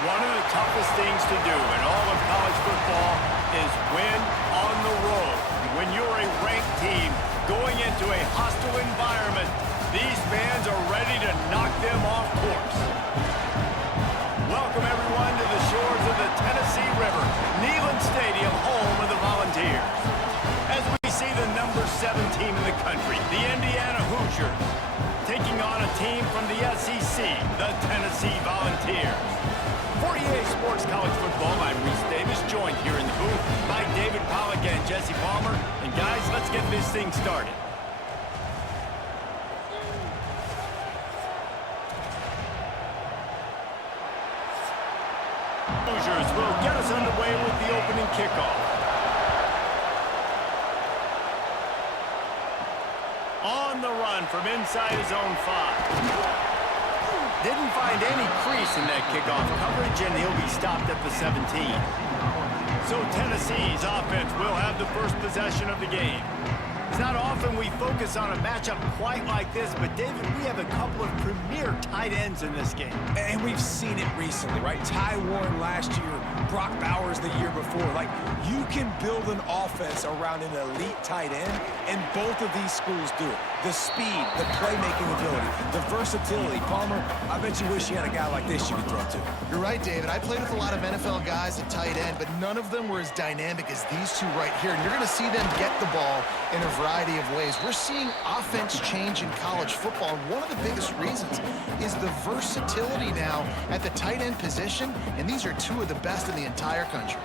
One of the toughest things to do in all of college football is win on the road. When you're a ranked team going into a hostile environment, these fans are ready to knock them off course. Welcome, everyone, to the shores of the Tennessee River, Neyland Stadium, home of the Volunteers. As we see the number 7 team in the country, the Indiana Hoosiers, taking on a team from the SEC, the Tennessee Volunteers. For EA Sports College Football, I'm Reese Davis, joined here in the booth by David Pollack and Jesse Palmer. And guys, let's get this thing started. Hoosiers will get us underway with the opening kickoff. On the run from inside his own 5. Didn't find any crease in that kickoff coverage, and he'll be stopped at the 17. So Tennessee's offense will have the first possession of the game. It's not often we focus on a matchup quite like this, but David, we have a couple of premier tight ends in this game. And we've seen it recently, right? Ty Warren last year, Brock Bowers the year before. Like, you can build an offense around an elite tight end, and both of these schools do it. The speed, the playmaking ability, the versatility. Palmer, I bet you wish you had a guy like this you could throw to. You're right, David. I played with a lot of NFL guys at tight end, but none of them were as dynamic as these two right here. And you're going to see them get the ball in a variety of ways. We're seeing offense change in college football, and one of the biggest reasons is the versatility now at the tight end position, and these are two of the best in the entire country.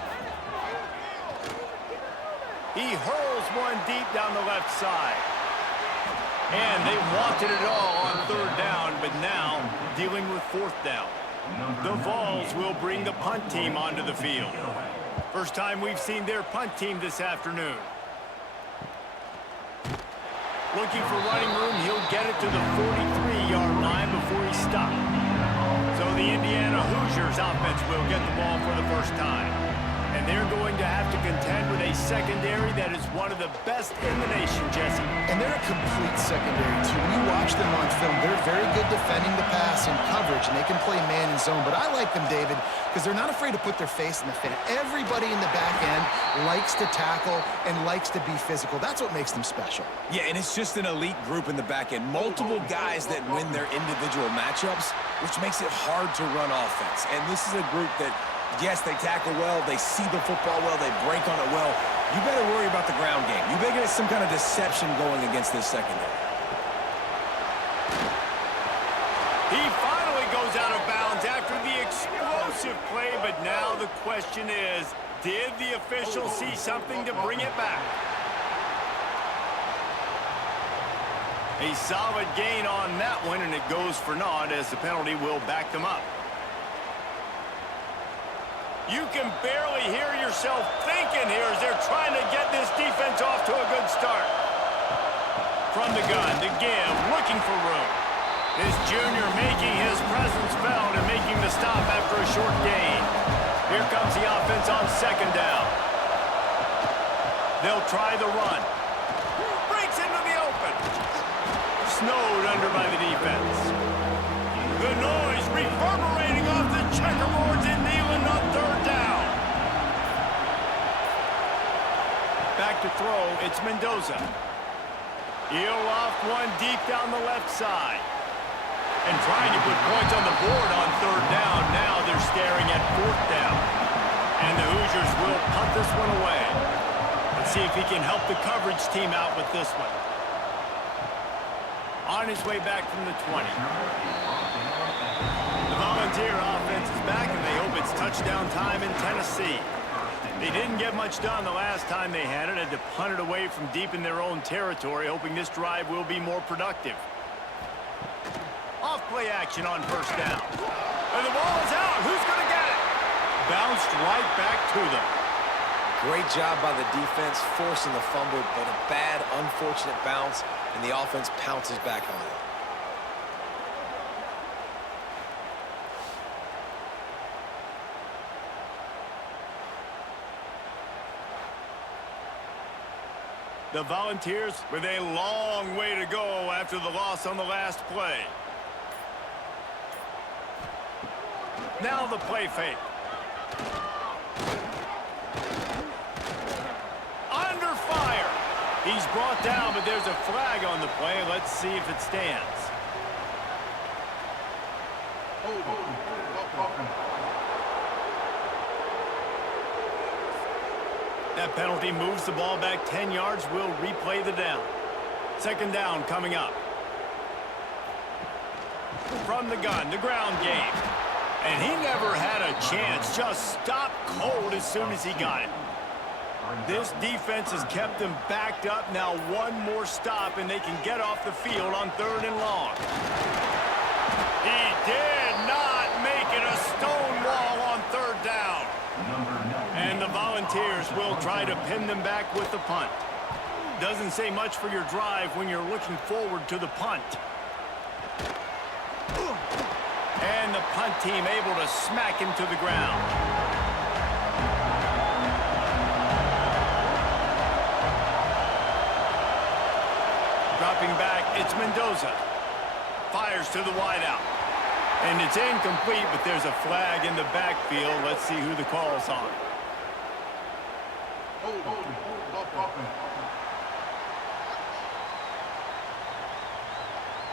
He hurls one deep down the left side. And they wanted it all on 3rd down, but now dealing with 4th down. The Vols will bring the punt team onto the field. First time we've seen their punt team this afternoon. Looking for running room, he'll get it to the 43-yard line before he's stopped. So the Indiana Hoosiers offense will get the ball for the first time. And they're going to have to contend with a secondary that is one of the best in the nation, Jesse. And they're a complete secondary, too. When you watch them on film, they're very good defending the pass and coverage, and they can play man and zone. But I like them, David, because they're not afraid to put their face in the fan. Everybody in the back end likes to tackle and likes to be physical. That's what makes them special. Yeah, and it's just an elite group in the back end. Multiple guys that win their individual matchups, which makes it hard to run offense. And this is a group that, yes, they tackle well, they see the football well, they break on it well. You better worry about the ground game. You better get some kind of deception going against this secondary. He finally goes out of bounds after the explosive play, but now the question is, did the official see something to bring it back? A solid gain on that one, and it goes for naught as the penalty will back them up. You can barely hear yourself thinking here as they're trying to get this defense off to a good start. From the gun, the give, looking for room. This junior making his presence felt and making the stop after a short gain. Here comes the offense on 2nd down. They'll try the run. Breaks into the open. Snowed under by the defense. The noise reverberating off the checkerboards in Neyland on 3rd down. Back to throw, it's Mendoza. He'll loft one deep down the left side. And trying to put points on the board on 3rd down. Now they're staring at 4th down. And the Hoosiers will punt this one away. Let's see if he can help the coverage team out with this one. On his way back from the 20. The Volunteer offense is back, and they hope it's touchdown time in Tennessee. They didn't get much done the last time they had to punt it away from deep in their own territory, hoping this drive will be more productive. Off-play action on 1st down. And the ball is out. Who's going to get it? Bounced right back to them. Great job by the defense, forcing the fumble, but a bad, unfortunate bounce, and the offense pounces back on it. The Volunteers with a long way to go after the loss on the last play. Now the play fake. Under fire. He's brought down, but there's a flag on the play. Let's see if it stands. That penalty moves the ball back 10 yards. We'll replay the down. Second down coming up. From the gun, the ground game. And he never had a chance. Just stopped cold as soon as he got it. This defense has kept them backed up. Now one more stop, and they can get off the field on 3rd and long. He did not make it a stone wall on 3rd down. And the Volunteers will try to pin them back with the punt. Doesn't say much for your drive when you're looking forward to the punt. And the punt team able to smack him to the ground. Dropping back, it's Mendoza. Fires to the wideout. And it's incomplete, but there's a flag in the backfield. Let's see who the call's on.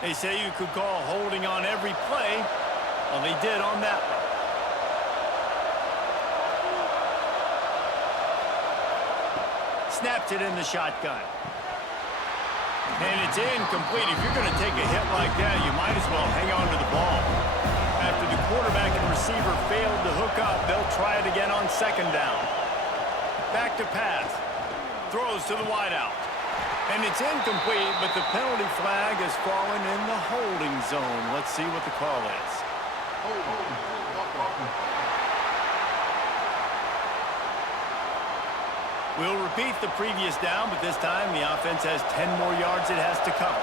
They say you could call holding on every play. Well, they did on that one. Snapped it in the shotgun. And it's incomplete. If you're going to take a hit like that, you might as well hang on to the ball. After the quarterback and receiver failed to hook up, they'll try it again on 2nd down. Back to pass. Throws to the wideout. And it's incomplete, but the penalty flag has fallen in the holding zone. Let's see what the call is. We'll repeat the previous down, but this time the offense has 10 more yards it has to cover.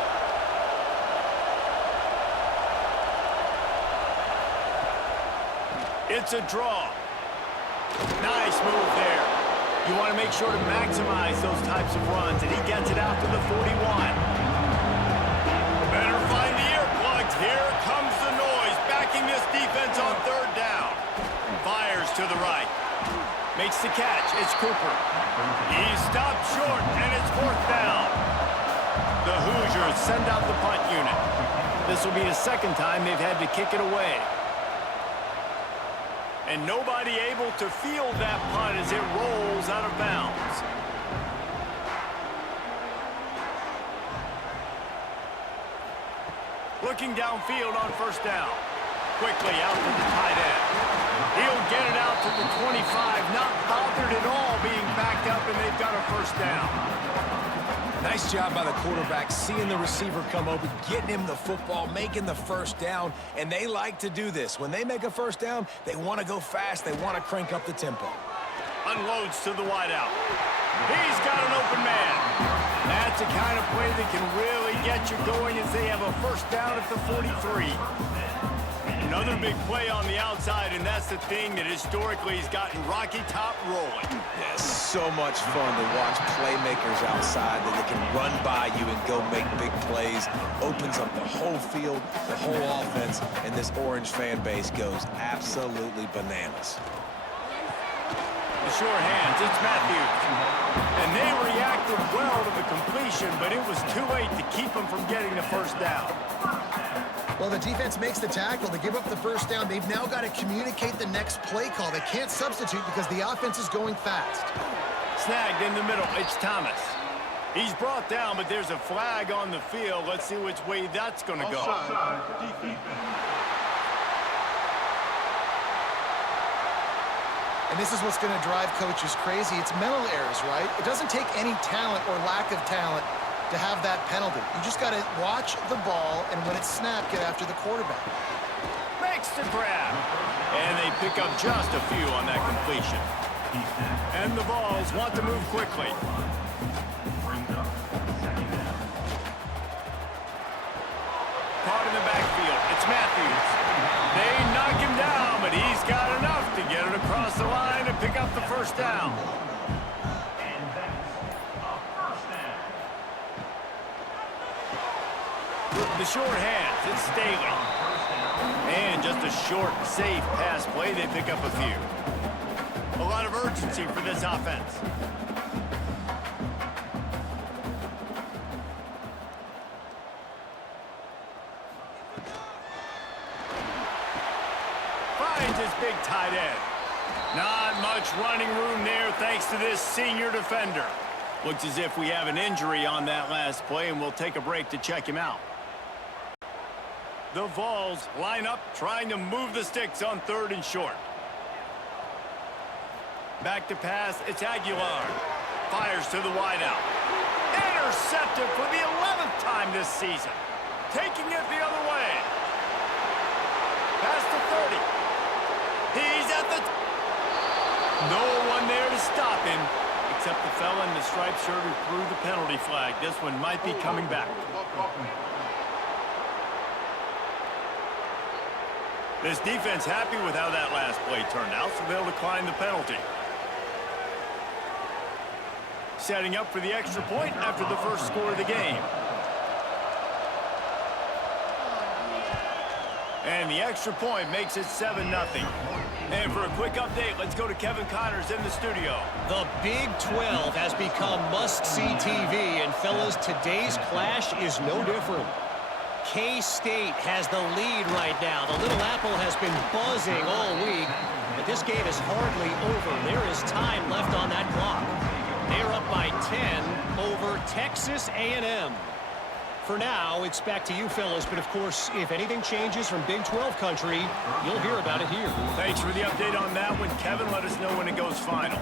It's a draw. Nice move there. You want to make sure to maximize those types of runs, and he gets it out to the 41. Better find the earplugs. Here comes the noise, backing this defense on 3rd down. Fires to the right. Makes the catch. It's Cooper. He's stopped short, and it's 4th down. The Hoosiers send out the punt unit. This will be the 2nd time they've had to kick it away. And nobody able to field that punt as it rolls out of bounds. Looking downfield on 1st down. Quickly out to the tight end. He'll get it out to the 25. Not bothered at all being backed up, and they've got a 1st down. Nice job by the quarterback, seeing the receiver come open, getting him the football, making the 1st down, and they like to do this. When they make a 1st down, they want to go fast. They want to crank up the tempo. Unloads to the wideout. He's got an open man. That's the kind of play that can really get you going as they have a 1st down at the 43. Another big play on the outside, and that's the thing that historically has gotten Rocky Top rolling. Yes, so much fun to watch playmakers outside that they can run by you and go make big plays. Opens up the whole field, the whole offense, and this Orange fan base goes absolutely bananas. The short hands, it's Matthews. And they reacted well to the completion, but it was too late to keep them from getting the 1st down. Well, the defense makes the tackle. They give up the 1st down. They've now got to communicate the next play call. They can't substitute because the offense is going fast. Snagged in the middle. It's Thomas. He's brought down, but there's a flag on the field. Let's see which way that's going to go. And this is what's going to drive coaches crazy. It's mental errors, right? It doesn't take any talent or lack of talent to have that penalty. You just got to watch the ball, and when it's snapped, get after the quarterback. Makes the grab. And they pick up just a few on that completion. And the Vols want to move quickly. Caught in the backfield. It's Matthews. They knock him down, but he's got enough to get it across the line and pick up the 1st down. The short hands, it's Staley. And just a short, safe pass play. They pick up a few. A lot of urgency for this offense. Finds his big tight end. Not much running room there thanks to this senior defender. Looks as if we have an injury on that last play, and we'll take a break to check him out. The Vols line up, trying to move the sticks on 3rd and short. Back to pass, it's Aguilar. Fires to the wideout. Intercepted for the 11th time this season. Taking it the other way. Pass to 30. He's at the... No one there to stop him, except the fella in the striped shirt who threw the penalty flag. This one might be coming back. This defense happy with how that last play turned out, so they'll decline the penalty. Setting up for the extra point after the first score of the game. And the extra point makes it 7-0. And for a quick update, let's go to Kevin Connors in the studio. The Big 12 has become must-see TV, and fellas, today's clash is no different. K-State has the lead right now. The Little Apple has been buzzing all week, but this game is hardly over. There is time left on that clock. They're up by 10 over Texas A&M. For now, it's back to you fellas, but of course, if anything changes from Big 12 country, you'll hear about it here. Thanks for the update on that one, Kevin. Let us know when it goes final.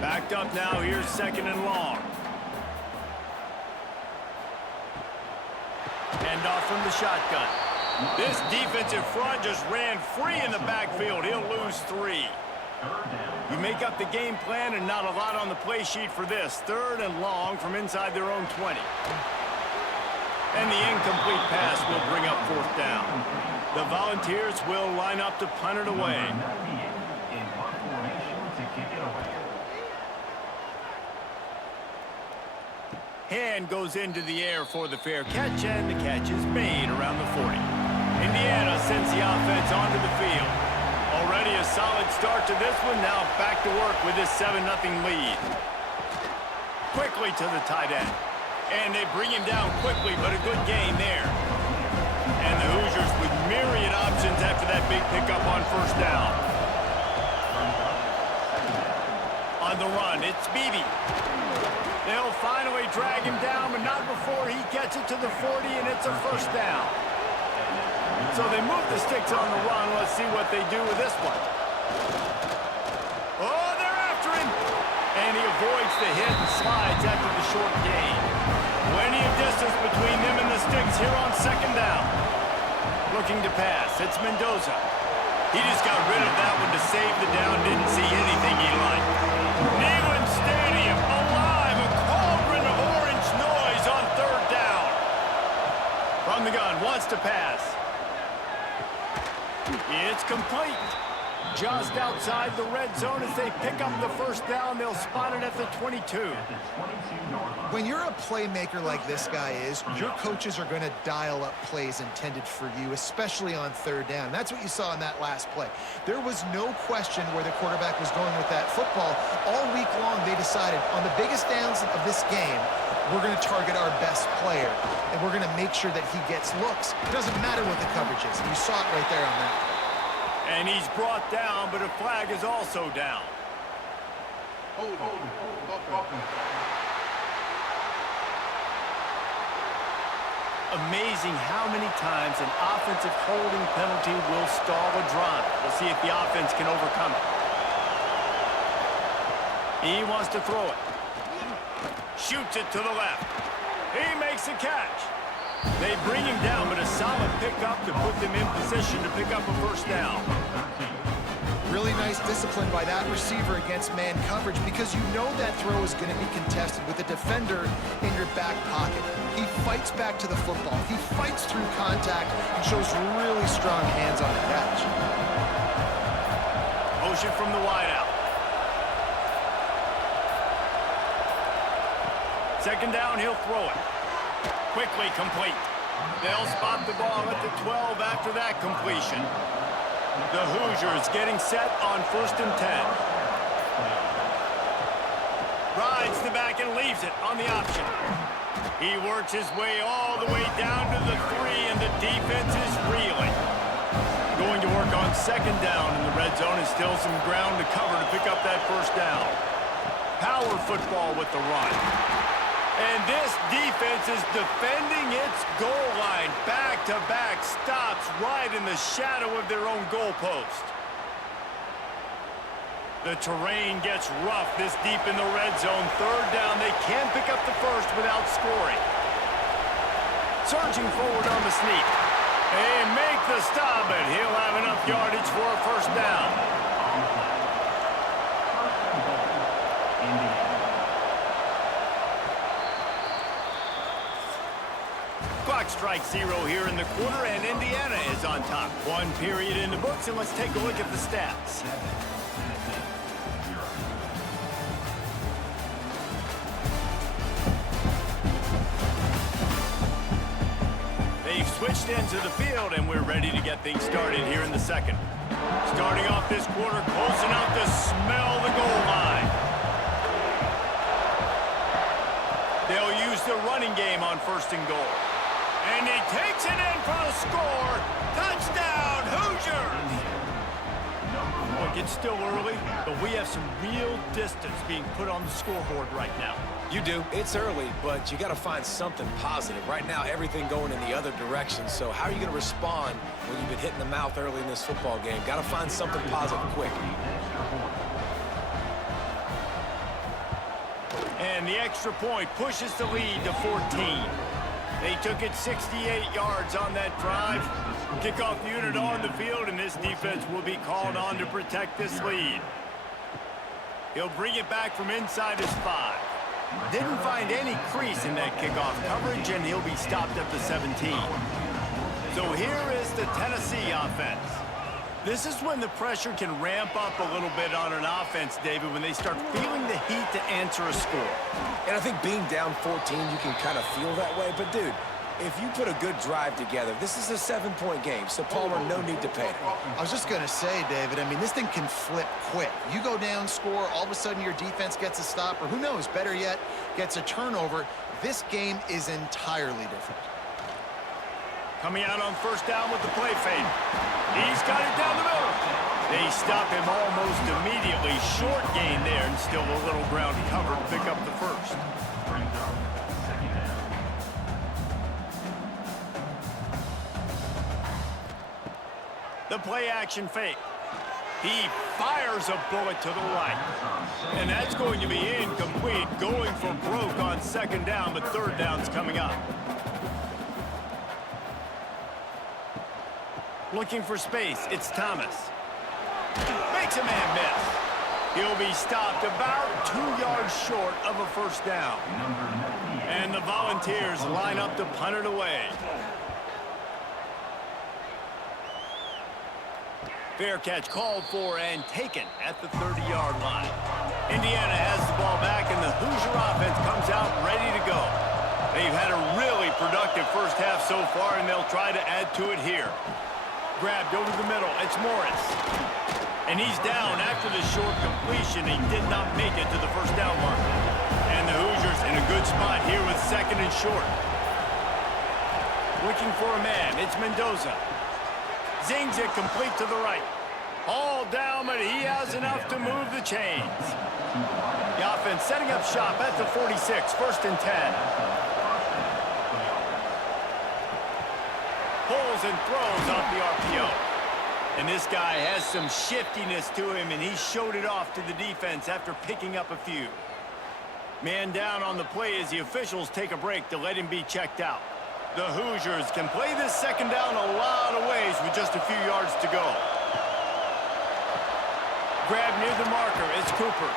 Backed up now, here's 2nd and long. Hand off from the shotgun. This defensive front just ran free in the backfield. He'll lose 3. You make up the game plan and not a lot on the play sheet for this. 3rd and long from inside their own 20. And the incomplete pass will bring up 4th down. The Volunteers will line up to punt it away. Hand goes into the air for the fair catch, and the catch is made around the 40. Indiana sends the offense onto the field. Already a solid start to this one. Now back to work with this 7-0 lead. Quickly to the tight end. And they bring him down quickly, but a good gain there. And the Hoosiers with myriad options after that big pickup on 1st down. On the run, it's Beebe. They'll finally drag him down, but not before he gets it to the 40, and it's a 1st down. So they move the sticks on the run. Let's see what they do with this one. Oh, they're after him. And he avoids the hit and slides after the short gain. Plenty of distance between them and the sticks here on 2nd down. Looking to pass. It's Mendoza. He just got rid of that one to save the down. Didn't see anything he liked. Neyland Stadium alive. A cauldron of orange noise on 3rd down. From the gun. Wants to pass. It's complete. Just outside the red zone as they pick up the 1st down. They'll spot it at the 22. When you're a playmaker like this guy is, your coaches are going to dial up plays intended for you, especially on 3rd down. That's what you saw in that last play. There was no question where the quarterback was going with that football. All week long, they decided on the biggest downs of this game, we're going to target our best player, and we're going to make sure that he gets looks. It doesn't matter what the coverage is. You saw it right there on that. And he's brought down, but a flag is also down. Amazing how many times an offensive holding penalty will stall a drive. We'll see if the offense can overcome it. He wants to throw it. Shoots it to the left. He makes a catch. They bring him down, but a solid pickup to put them in position to pick up a 1st down. Really nice discipline by that receiver against man coverage, because you know that throw is going to be contested with a defender in your back pocket. He fights back to the football. He fights through contact and shows really strong hands on the catch. Motion from the wideout. 2nd down, he'll throw it. Quickly complete. They'll spot the ball at the 12 after that completion. The Hoosiers getting set on 1st and 10. Rides the back and leaves it on the option. He works his way all the way down to the 3, and the defense is reeling. Going to work on 2nd down in the red zone, and still some ground to cover to pick up that 1st down. Power football with the run. And this defense is defending its goal line. Back-to-back stops right in the shadow of their own goalpost. The terrain gets rough this deep in the red zone. 3rd down, they can't pick up the 1st without scoring. Surging forward on the sneak. They make the stop, but he'll have enough yardage for a 1st down. Clock strikes 0 here in the quarter, and Indiana is on top. 1 period in the books, and let's take a look at the stats. They've switched ends of the field, and we're ready to get things started here in the 2nd. Starting off this quarter, close enough to smell the goal line. They'll use the running game on 1st and goal. And he takes it in for the score. Touchdown, Hoosiers! Look, it's still early, but we have some real distance being put on the scoreboard right now. You do. It's early, but you got to find something positive. Right now, everything going in the other direction. So how are you going to respond when you've been hit in the mouth early in this football game? Got to find something positive quick. And the extra point pushes the lead to 14. They took it 68 yards on that drive. Kickoff unit on the field, and this defense will be called on to protect this lead. He'll bring it back from inside his 5. Didn't find any crease in that kickoff coverage, and he'll be stopped at the 17. So here is the Tennessee offense. This is when the pressure can ramp up a little bit on an offense, David, when they start feeling the heat to answer a score. And I think being down 14, you can kind of feel that way. But, dude, if you put a good drive together, this is a 7-point game. So, Palmer, no need to panic. I was just going to say, David, I mean, this thing can flip quick. You go down, score, all of a sudden your defense gets a stop, or who knows, better yet, gets a turnover. This game is entirely different. Coming out on 1st down with the play fake. He's got it down the middle. They stop him almost immediately. Short gain there, and still a little ground covered to pick up the 1st. The play action fake. He fires a bullet to the right. And that's going to be incomplete. Going for broke on 2nd down, but 3rd down's coming up. Looking for space, it's Thomas. Makes a man miss. He'll be stopped about 2 yards short of a 1st down. And the Volunteers line up to punt it away. Fair catch called for and taken at the 30-yard line. Indiana has the ball back, and the Hoosier offense comes out ready to go. They've had a really productive 1st half so far, and they'll try to add to it here. Grabbed over the middle. It's Morris. And he's down after the short completion. He did not make it to the 1st down mark. And the Hoosiers in a good spot here with 2nd and short. Looking for a man. It's Mendoza. Zings it complete to the right. All down, but he has enough to move the chains. The offense setting up shop at the 46. 1st and 10. Pulls and throws off the RPO. And this guy has some shiftiness to him, and he showed it off to the defense after picking up a few. Man down on the play as the officials take a break to let him be checked out. The Hoosiers can play this 2nd down a lot of ways with just a few yards to go. Grab near the marker, it's Cooper.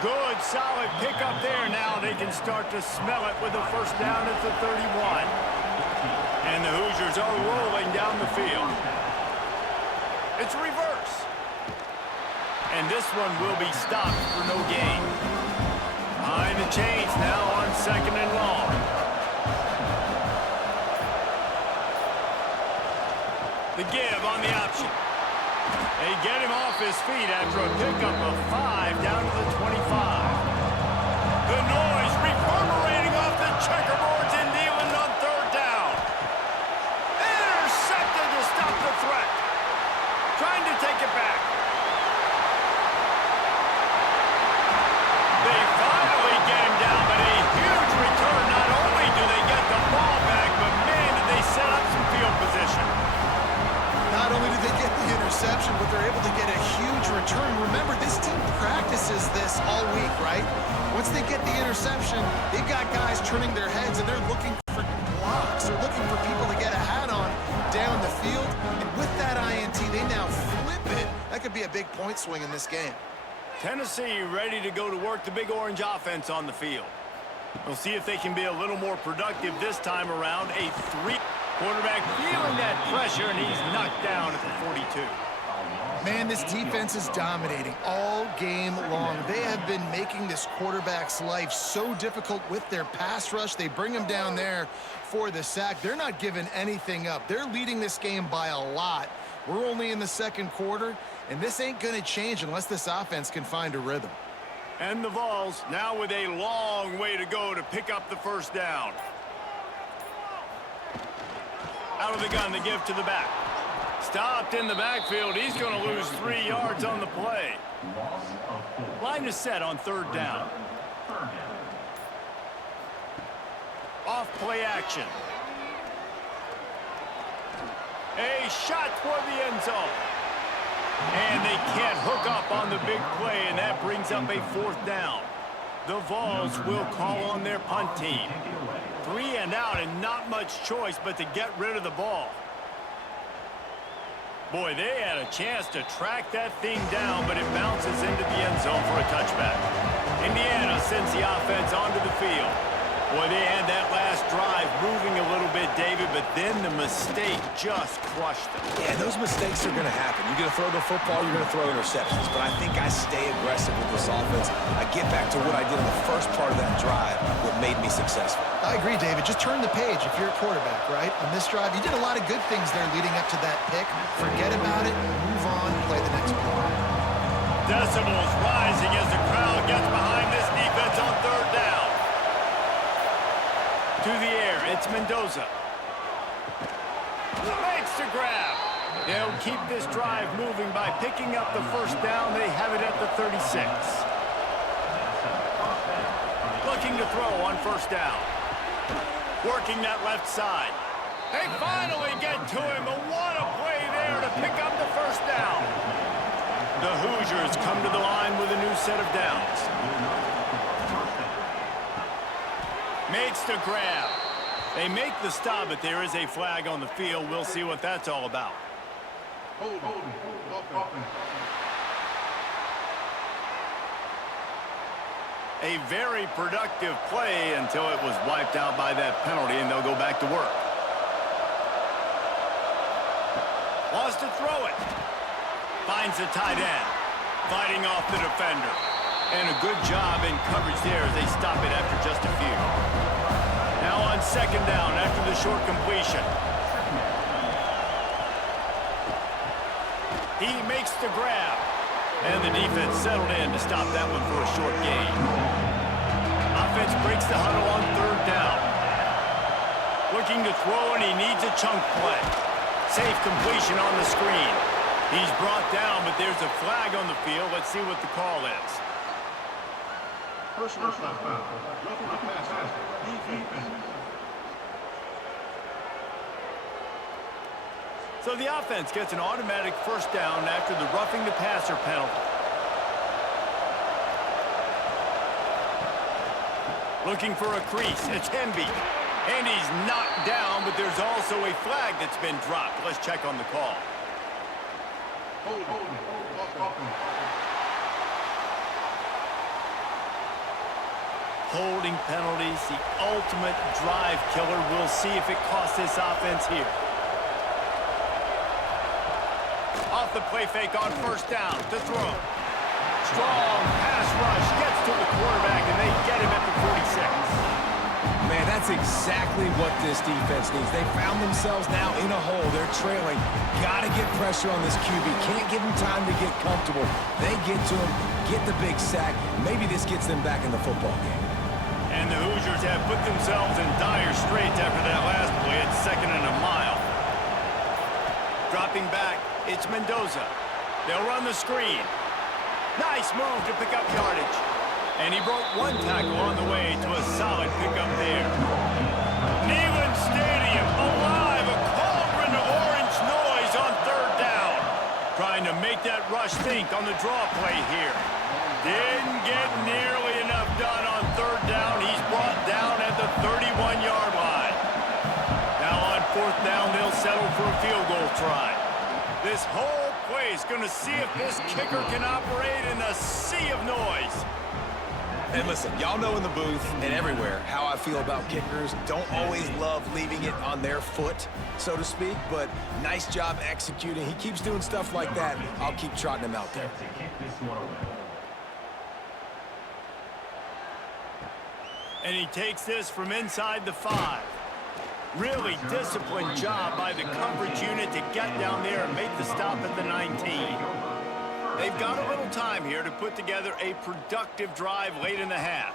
Good, solid pickup there. Now they can start to smell it with a 1st down at the 31. And the Hoosiers are rolling down the field. It's reverse. And this one will be stopped for no gain. Behind the chains now on 2nd and long. The give on the option. They get him off his feet after a pickup of 5 down to the 25. The noise reverberating off the checkerboards in Neyland on third down. Intercepted to stop the threat. Trying to take it back. They finally get him down, but a huge return. Not only do they get the ball back, but man, did they set up some field position. Not only did they get the interception, but they're able to get a huge return. Remember, this team practices this all week, right? Once they get the interception, they've got guys turning their heads, and they're looking for blocks. They're looking for people to get a hat on down the field. And with that INT, they now flip it. That could be a big point swing in this game. Tennessee ready to go to work the Big Orange offense on the field. We'll see if they can be a little more productive this time around. A 3 quarterback feeling that pressure, and he's knocked down at the 42. Man, this defense is dominating all game long. They have been making this quarterback's life so difficult with their pass rush. They bring him down there for the sack. They're not giving anything up. They're leading this game by a lot. We're only in the second quarter, and this ain't going to change unless this offense can find a rhythm. And the Vols now with a long way to go to pick up the first down. Out of the gun, the give to the back. Stopped in the backfield. He's going to lose 3 yards on the play. Line is set on third down. Off play action. A shot toward the end zone. And they can't hook up on the big play, and that brings up a 4th down. The Vols will call on their punt team. 3 and out, and not much choice but to get rid of the ball. Boy, they had a chance to track that thing down, but it bounces into the end zone for a touchback. Indiana sends the offense onto the field. Boy, they had that last drive moving a little bit, David, but then the mistake just crushed them. Yeah, those mistakes are going to happen. You're going to throw the football, you're going to throw interceptions. But I think I stay aggressive with this offense. I get back to what I did in the first part of that drive, what made me successful. I agree, David. Just turn the page if you're a quarterback, right? On this drive, you did a lot of good things there leading up to that pick. Forget about it, move on, play the next play. Decibels rising as the crowd gets behind this defense on third down. To the air, it's Mendoza. Makes the grab. They'll keep this drive moving by picking up the first down. They have it at the 36. Looking to throw on first down. Working that left side. They finally get to him, but what a play there to pick up the first down. The Hoosiers come to the line with a new set of downs. Makes the grab. They make the stop, but there is a flag on the field. We'll see what that's all about. A very productive play until it was wiped out by that penalty, and they'll go back to work. Wants to throw it. Finds the tight end. Fighting off the defender. And a good job in coverage there as they stop it after just a few. Now on second down after the short completion. He makes the grab. And the defense settled in to stop that one for a short gain. Offense breaks the huddle on third down. Looking to throw, and he needs a chunk play. Safe completion on the screen. He's brought down, but there's a flag on the field. Let's see what the call is. Personal foul. Roughing the passer. Defense. So the offense gets an automatic first down after the roughing the passer penalty. Looking for a crease. It's Hemby. And he's knocked down, but there's also a flag that's been dropped. Let's check on the call. Holding penalties, the ultimate drive killer. We'll see if it costs this offense here. Off the play fake on first down to throw. Strong pass rush gets to the quarterback, and they get him at the 46. Man, That's exactly what this defense needs. They found themselves now in a hole. They're trailing. Got to get pressure on this QB. Can't give him time to get comfortable. They get to him, get the big sack. Maybe this gets them back in the football game. And the Hoosiers have put themselves in dire straits after that last play at 2nd and a mile. Dropping back, it's Mendoza. They'll run the screen. Nice move to pick up yardage. And he broke one tackle on the way to a solid pickup there. Neyland Stadium alive, a cauldron of orange noise on 3rd down. Trying to make that rush think on the draw play here. Didn't get nearly enough done on 3rd down. He's brought down at the 31-yard line. Now on 4th down, they'll settle for a field goal try. This whole play is going to see if this kicker can operate in a sea of noise. And listen, y'all know in the booth and everywhere how I feel about kickers. Don't always love leaving it on their foot, so to speak, but nice job executing. He keeps doing stuff like that. I'll keep trotting him out there. And he takes this from inside the 5. Really disciplined job by the coverage unit to get down there and make the stop at the 19. They've got a little time here to put together a productive drive late in the half.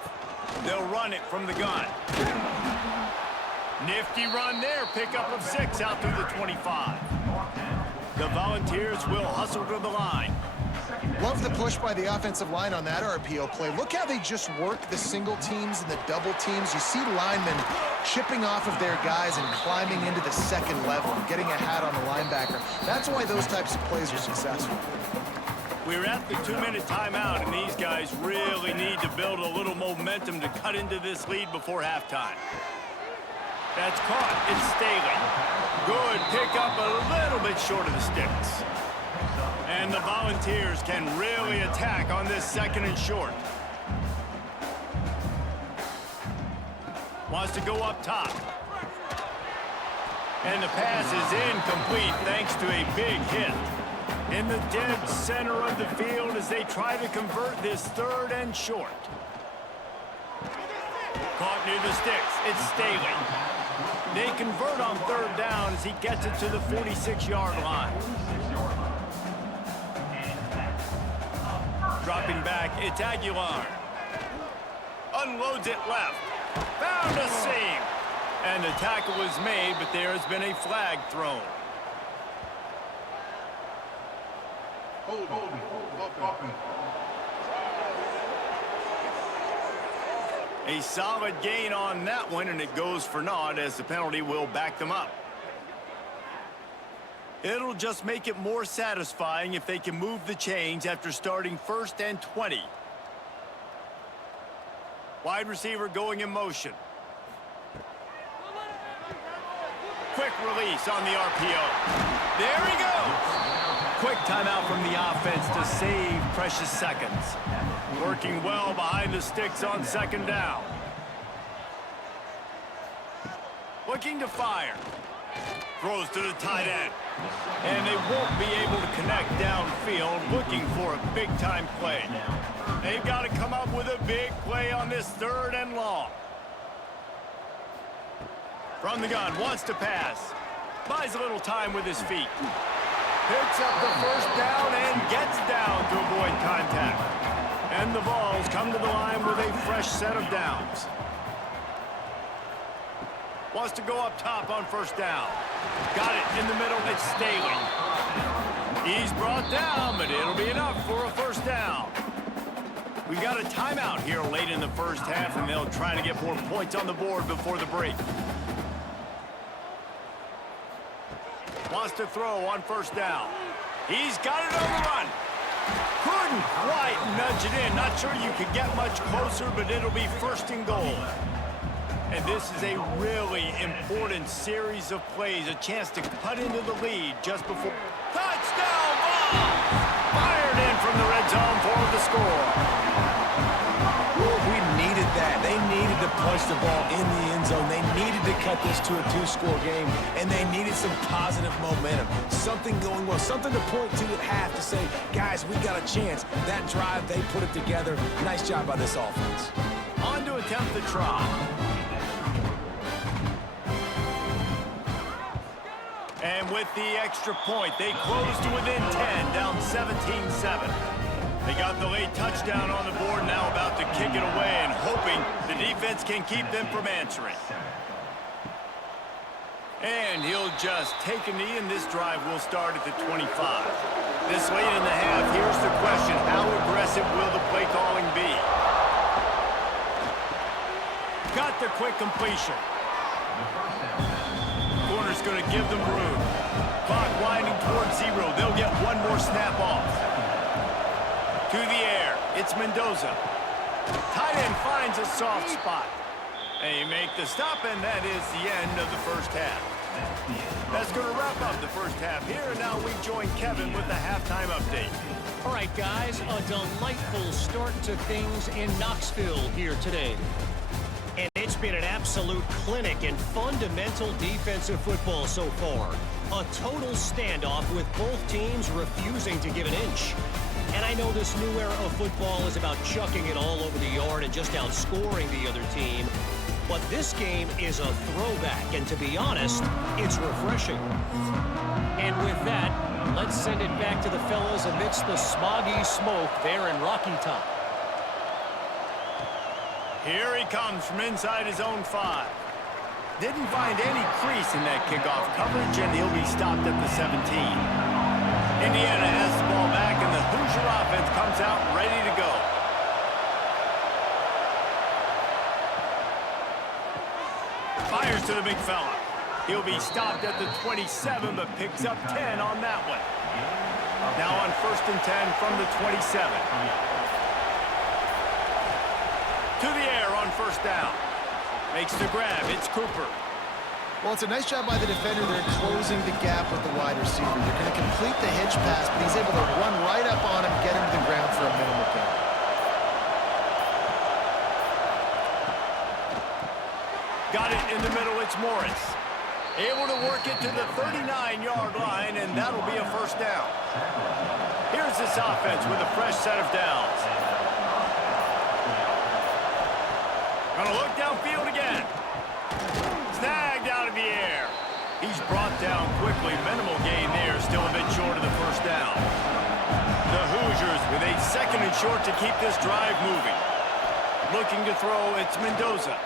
They'll run it from the gun. Nifty run there, pickup of 6 out through the 25. The Volunteers will hustle to the line. Love the push by the offensive line on that RPO play. Look how they just work the single teams and the double teams. You see linemen chipping off of their guys and climbing into the 2nd level, getting a hat on the linebacker. That's why those types of plays are successful. We're at the 2-minute timeout, and these guys really need to build a little momentum to cut into this lead before halftime. That's caught. It's Staley. Good pickup, a little bit short of the sticks. And the Volunteers can really attack on this 2nd and short. Wants to go up top. And the pass is incomplete thanks to a big hit. In the dead center of the field as they try to convert this 3rd and short. Caught near the sticks. It's Staley. They convert on 3rd down as he gets it to the 46-yard line. Dropping back, it's Aguilar. Unloads it left. Found a seam. And the tackle is made, but there has been a flag thrown. A solid gain on that one, and it goes for naught as the penalty will back them up. It'll just make it more satisfying if they can move the chains after starting 1st and 20. Wide receiver going in motion. Quick release on the RPO. There he goes. Quick timeout from the offense to save precious seconds. Working well behind the sticks on 2nd down. Looking to fire. Throws to the tight end. And they won't be able to connect downfield, looking for a big-time play. They've got to come up with a big play on this 3rd and long. From the gun, wants to pass. Buys a little time with his feet. Picks up the 1st down and gets down to avoid contact. And the Vols come to the line with a fresh set of downs. Wants to go up top on 1st down. Got it in the middle, it's Staley. He's brought down, but it'll be enough for a 1st down. We've got a timeout here late in the 1st half, and they'll try to get more points on the board before the break. Wants to throw on 1st down. He's got it on the run. Couldn't quite nudge it in. Not sure you could get much closer, but it'll be 1st and goal. And this is a really important series of plays. A chance to cut into the lead just before. Touchdown ball! Fired in from the red zone for the score. We needed that. They needed to punch the ball in the end zone. They needed to cut this to a 2-score game, and they needed some positive momentum. Something going well, something to point to at half to say, guys, we got a chance. That drive, they put it together. Nice job by this offense. On to attempt the try. And with the extra point, they close to within 10, down 17-7. They got the late touchdown on the board, now about to kick it away and hoping the defense can keep them from answering. And he'll just take a knee, and this drive will start at the 25. This late in the half, here's the question: how aggressive will the play calling be? Got the quick completion. Corner's going to give them room. Clock winding towards 0. They'll get one more snap off. To the air, it's Mendoza. Tight end finds a soft spot. They make the stop, and that is the end of the first half. That's going to wrap up the first half here, and now we join Kevin with the halftime update. All right, guys, a delightful start to things in Knoxville here today. And it's been an absolute clinic in fundamental defensive football so far. A total standoff with both teams refusing to give an inch. And I know this new era of football is about chucking it all over the yard and just outscoring the other team. But this game is a throwback, and to be honest, it's refreshing. And with that, let's send it back to the fellas amidst the smoggy smoke there in Rocky Top. Here he comes from inside his own 5. Didn't find any crease in that kickoff coverage, and he'll be stopped at the 17. Indiana has the ball back, and the Hoosier offense comes out ready to go. Fires to the big fella. He'll be stopped at the 27, but picks up 10 on that one. Now on 1st and 10 from the 27. To the air on 1st down. Makes the grab. It's Cooper. Well, it's a nice job by the defender there closing the gap with the wide receiver. They're going to complete the hitch pass, but he's able to run right up on him, get him to the ground for a minimal gain. Got it in the middle. It's Morris. Able to work it to the 39-yard line, and that'll be a 1st down. Here's this offense with a fresh set of downs. Gonna look downfield again. Snagged out of the air. He's brought down quickly. Minimal gain there. Still a bit short of the 1st down. The Hoosiers with a 2nd and short to keep this drive moving. Looking to throw, it's Mendoza.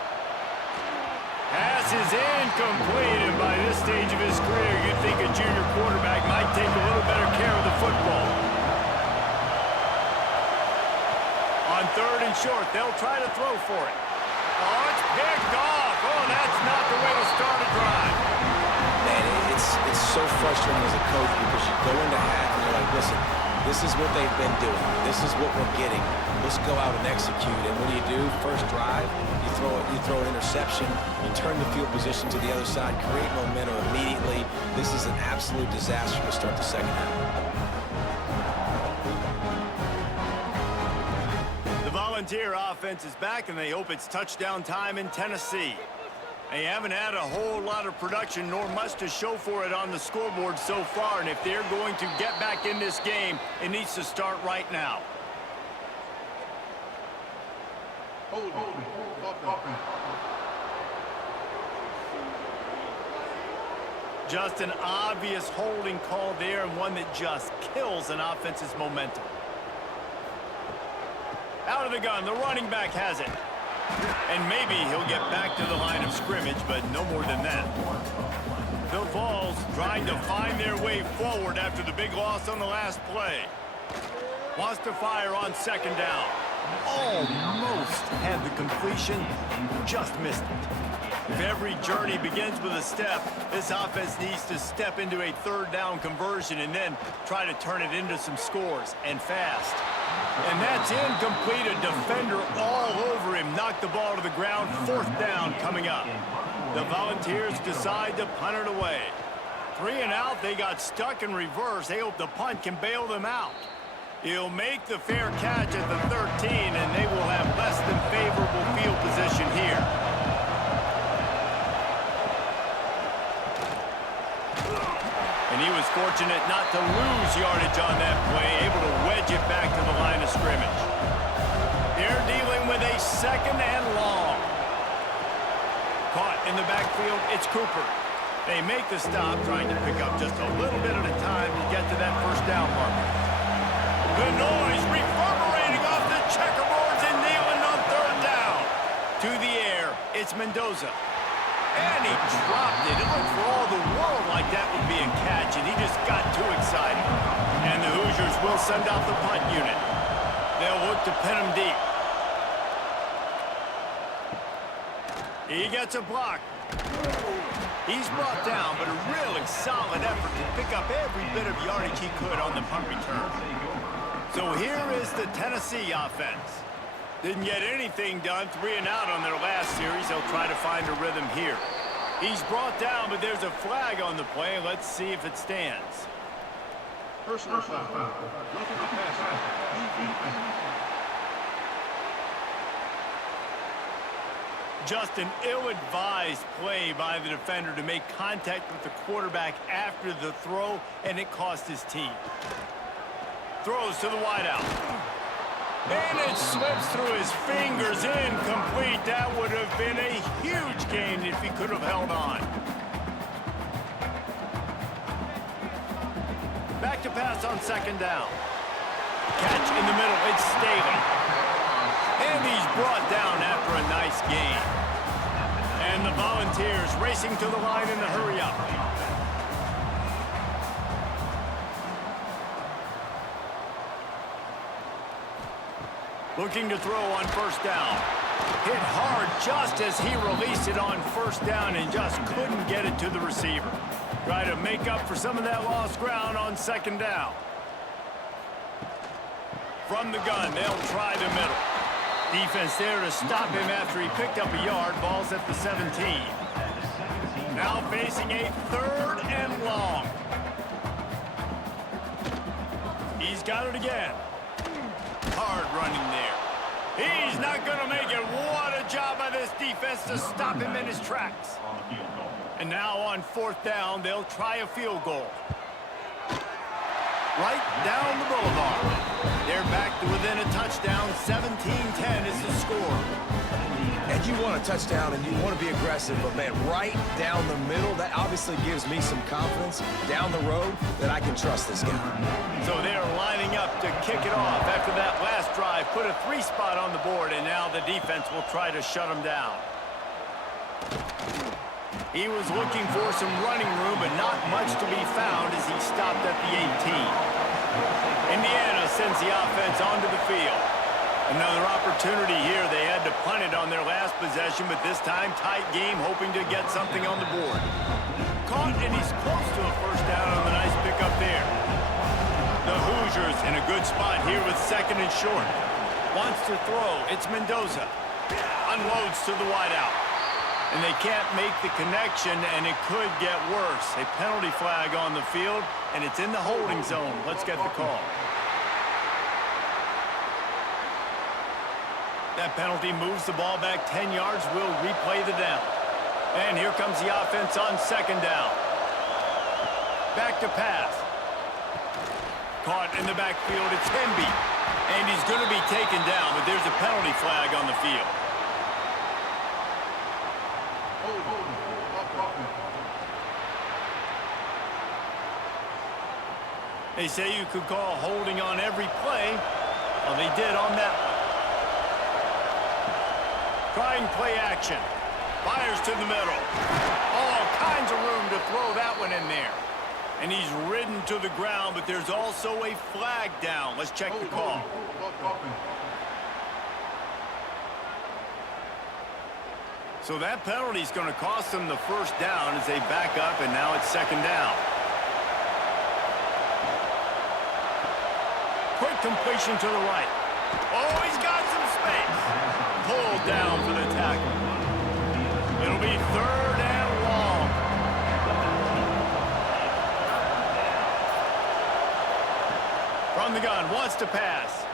Pass is incomplete, and by this stage of his career, you'd think a junior quarterback might take a little better care of the football. On 3rd and short, they'll try to throw for it. Oh, it's picked off. Oh, that's not the way to start a drive. Man, it's so frustrating as a coach because you go into half and you're like, listen, this is what they've been doing. This is what we're getting. Let's go out and execute. And what do? First drive, you throw an interception, you turn the field position to the other side, create momentum immediately. This is an absolute disaster to start the second half. The Volunteer offense is back, and they hope it's touchdown time in Tennessee. They haven't had a whole lot of production, nor much to show for it on the scoreboard so far, and if they're going to get back in this game, it needs to start right now. Just an obvious holding call there, and one that just kills an offense's momentum. Out of the gun, the running back has it. And maybe he'll get back to the line of scrimmage, but no more than that. The Vols trying to find their way forward after the big loss on the last play. Wants to fire on 2nd down. Almost had the completion, just missed it. If every journey begins with a step, this offense needs to step into a 3rd down conversion and then try to turn it into some scores, and fast. And that's incomplete. A defender all over him. Knocked the ball to the ground. 4th down coming up. The Volunteers decide to punt it away. 3 and out. They got stuck in reverse. They hope the punt can bail them out. He'll make the fair catch at the 13, and they will have less than favorable field position here. And he was fortunate not to lose yardage on that play, able to wedge it back to the line of scrimmage. They're dealing with a 2nd and long. Caught in the backfield, it's Cooper. They make the stop, trying to pick up just a little bit at a time to get to that first down marker. The noise reverberating off the checkerboards and Nealon on third down. To the air, it's Mendoza. And he dropped it. It looked for all the world like that would be a catch, and he just got too excited. And the Hoosiers will send out the punt unit. They'll look to pin him deep. He gets a block. He's brought down, but a really solid effort to pick up every bit of yardage he could on the punt return. So here is the Tennessee offense. Didn't get anything done, 3 and out on their last series. They'll try to find a rhythm here. He's brought down, but there's a flag on the play. Let's see if it stands. Personal foul. Roughing the passer. Just an ill-advised play by the defender to make contact with the quarterback after the throw, and it cost his team. Throws to the wideout. And it slips through his fingers, incomplete. That would have been a huge gain if he could have held on. Back to pass on second down. Catch in the middle, it's Staley. And he's brought down after a nice gain. And the Volunteers racing to the line in a hurry-up. Looking to throw on first down. Hit hard just as he released it on first down and just couldn't get it to the receiver. Try to make up for some of that lost ground on second down. From the gun, they'll try the middle. Defense there to stop him after he picked up a yard. Ball's at the 17. Now facing a 3rd and long. He's got it again. Hard running there. He's not going to make it. What a job by this defense to stop him in his tracks. And now on 4th down, they'll try a field goal. Right down the boulevard. They're back to within a touchdown. 17-10 is the score. And you want a touchdown and you want to be aggressive, but man, right down the middle, that obviously gives me some confidence down the road that I can trust this guy. So they're lining up to kick it off after that last drive. Put a 3 spot on the board, and now the defense will try to shut him down. He was looking for some running room, but not much to be found as he stopped at the 18. Indiana sends the offense onto the field. Another opportunity here. They had to punt it on their last possession, but this time tight game, hoping to get something on the board. Caught, and he's close to a first down on the nice pickup there. The Hoosiers in a good spot here with 2nd and short. Wants to throw. It's Mendoza. Unloads to the wideout. And they can't make the connection, and it could get worse. A penalty flag on the field, and it's in the holding zone. Let's get the call. That penalty moves the ball back 10 yards. We'll replay the down. And here comes the offense on 2nd down. Back to pass. Caught in the backfield. It's Hemby. And he's going to be taken down, but there's a penalty flag on the field. They say you could call holding on every play. Well, they did on that one. Trying play action. Fires to the middle. All kinds of room to throw that one in there. And he's ridden to the ground, but there's also a flag down. Let's check the call. So that penalty is going to cost them the first down as they back up, and now it's 2nd down. Quick completion to the right. Oh, he's got some space. Pulled down for the tackle. It'll be 3rd and long. From the gun, wants to pass.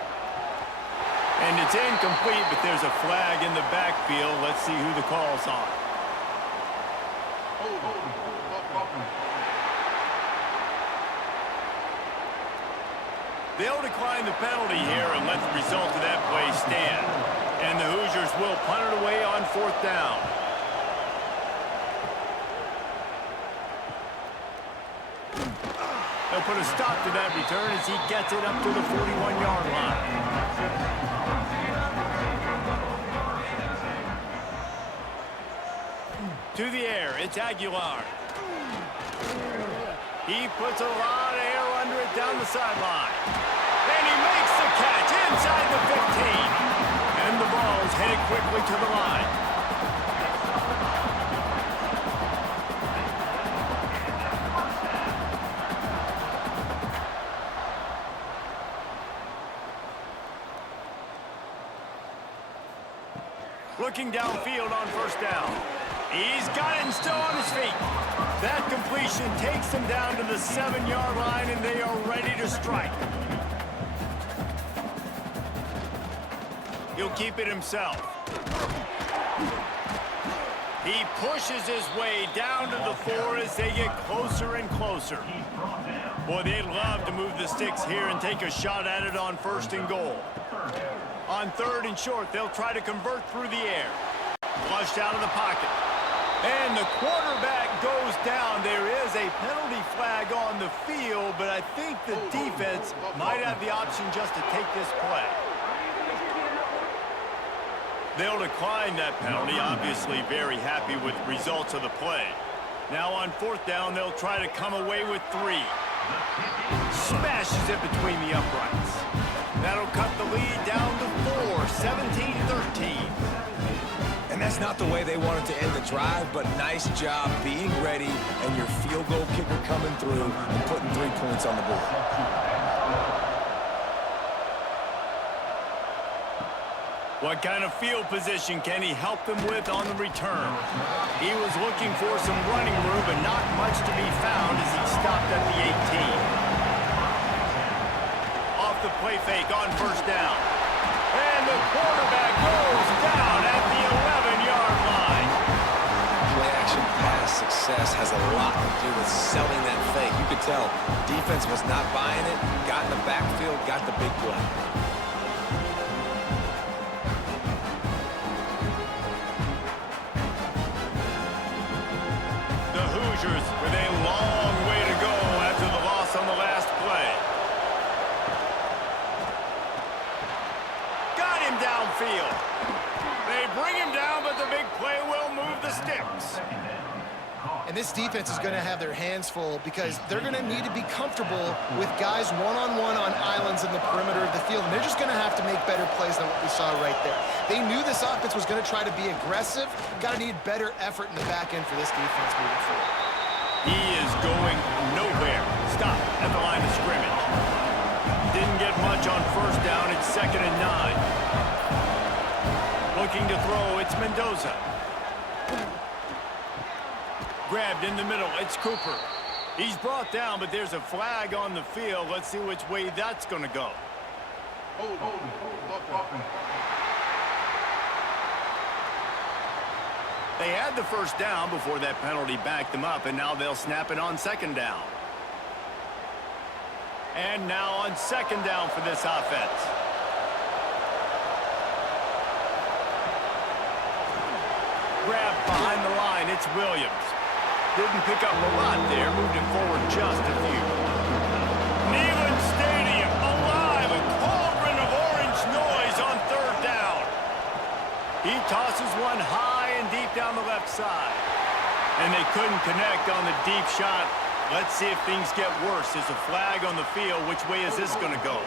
And it's incomplete, but there's a flag in the backfield. Let's see who the call's on. They'll decline the penalty here and let the result of that play stand. And the Hoosiers will punt it away on 4th down. put a stop to that return as he gets it up to the 41-yard line. To the air, it's Aguilar. He puts a lot of air under it down the sideline. And he makes the catch inside the 15. And the ball's headed quickly to the line. Looking downfield on first down. He's got it and still on his feet. That completion takes them down to the 7-yard line, and they are ready to strike. He'll keep it himself. He pushes his way down to the 4 as they get closer and closer. Boy, they'd love to move the sticks here and take a shot at it on 1st and goal. On 3rd and short, they'll try to convert through the air. Flushed out of the pocket. And the quarterback goes down. There is a penalty flag on the field, but I think the defense might have the option just to take this play. They'll decline that penalty, obviously very happy with the results of the play. Now on 4th down, they'll try to come away with 3. Smashes it between the uprights. That'll cut the lead down to 4, 17-13. And that's not the way they wanted to end the drive, but nice job being ready and your field goal kicker coming through and putting 3 points on the board. What kind of field position can he help them with on the return? He was looking for some running room, but not much to be found as he stopped at the 18. Off the play fake on 1st down. And the quarterback goes down at the 11-yard line. Play-action pass success has a lot to do with selling that fake. You could tell defense was not buying it, got in the backfield, got the big play. The Hoosiers with a long way to go after the loss on the last play. Got him downfield. They bring him down, but the big play will move the sticks. And this defense is going to have their hands full because they're going to need to be comfortable with guys one-on-one on islands in the perimeter of the field. And they're just going to have to make better plays than what we saw right there. They knew this offense was going to try to be aggressive. Got to need better effort in the back end for this defense moving forward. He is going nowhere. Stop at the line of scrimmage. Didn't get much on 1st down. It's 2nd and 9. Looking to throw, it's Mendoza. Grabbed in the middle, it's Cooper. He's brought down, but there's a flag on the field. Let's see which way that's going to go. They had the 1st down before that penalty backed them up, and now they'll snap it on 2nd down. And now on 2nd down for this offense. Grabbed behind the line, it's Williams. Didn't pick up a lot there, moved it forward just a few. Neyland Stadium alive, a cauldron of orange noise on 3rd down. He tosses one high and deep down the left side. And they couldn't connect on the deep shot. Let's see if things get worse. There's a flag on the field. Which way is this going to go?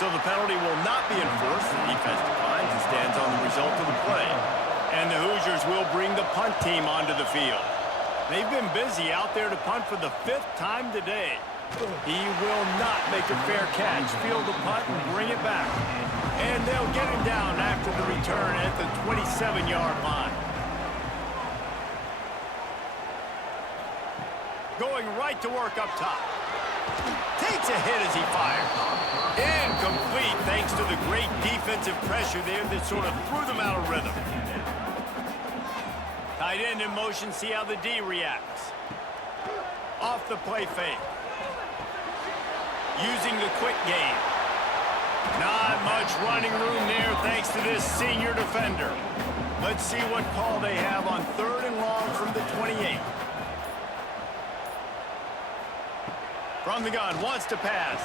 So the penalty will not be enforced. The defense declines and stands on the result of the play. And the Hoosiers will bring the punt team onto the field. They've been busy out there to punt for the 5th time today. He will not make a fair catch. Field the punt and bring it back. And they'll get him down after the return at the 27-yard line. Going right to work up top. Takes a hit as he fires. Incomplete thanks to the great defensive pressure there that sort of threw them out of rhythm. Tight end in motion, see how the D reacts. Off the play fake. Using the quick game. Not much running room there thanks to this senior defender. Let's see what call they have on 3rd and long from the 28. From the gun, wants to pass.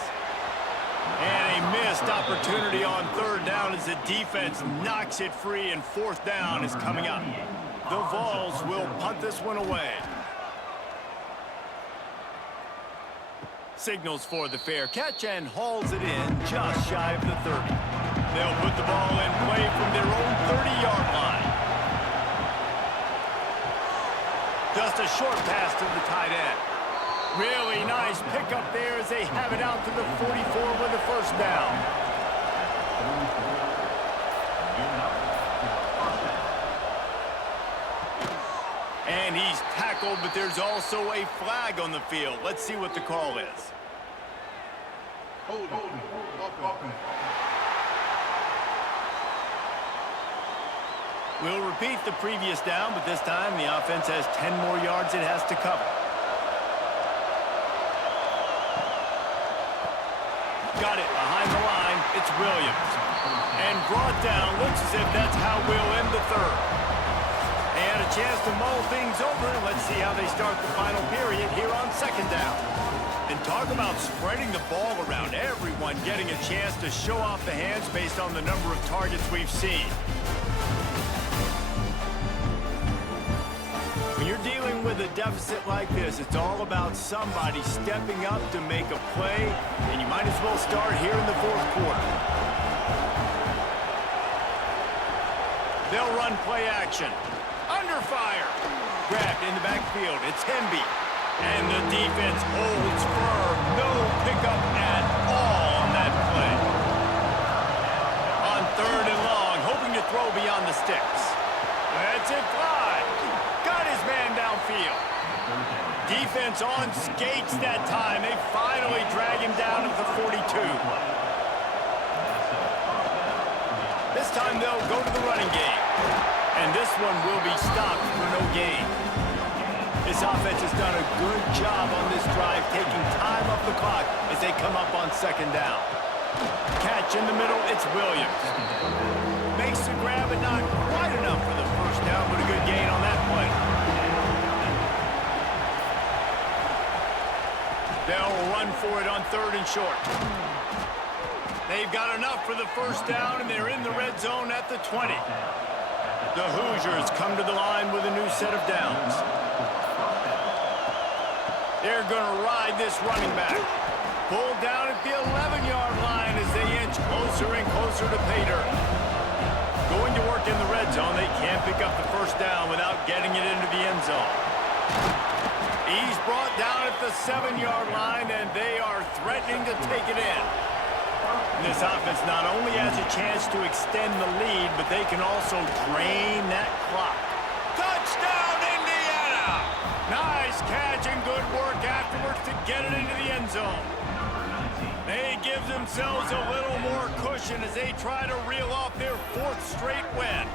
And a missed opportunity on 3rd down as the defense knocks it free, and 4th down is coming up. The Vols will punt this one away. Signals for the fair catch and hauls it in just shy of the 30. They'll put the ball in play from their own 30-yard line. Just a short pass to the tight end. Really nice pickup there as they have it out to the 44 with the 1st down. And he's tackled, but there's also a flag on the field. Let's see what the call is. Hold on. We'll repeat the previous down, but this time the offense has 10 more yards it has to cover. Got it behind the line. It's Williams. And brought down. Looks as if that's how we'll end the 3rd. And a chance to mull things over. Let's see how they start the final period here on 2nd down. And talk about spreading the ball around. Everyone getting a chance to show off the hands based on the number of targets we've seen. When you're dealing with a deficit like this, it's all about somebody stepping up to make a play, and you might as well start here in the 4th quarter. They'll run play action. Under fire. Grabbed in the backfield. It's Hemby. And the defense holds firm. No pickup at all on that play. On 3rd and long, hoping to throw beyond the sticks. That's it, fly. Got his man downfield. Defense on skates that time. They finally drag him down at the 42. This time they'll go to the running game. And this one will be stopped for no gain. This offense has done a good job on this drive, taking time off the clock as they come up on 2nd down. Catch in the middle, it's Williams. Makes the grab, but not quite enough for the 1st down, but a good gain on that play. They'll run for it on 3rd and short. They've got enough for the 1st down, and they're in the red zone at the 20. The Hoosiers come to the line with a new set of downs. They're going to ride this running back. Pulled down at the 11-yard line as they inch closer and closer to pay dirt. Going to work in the red zone. They can't pick up the 1st down without getting it into the end zone. He's brought down at the 7-yard line, and they are threatening to take it in. This offense not only has a chance to extend the lead, but they can also drain that clock. Touchdown, Indiana! Nice catch and good work afterwards to get it into the end zone. They give themselves a little more cushion as they try to reel off their 4th straight win.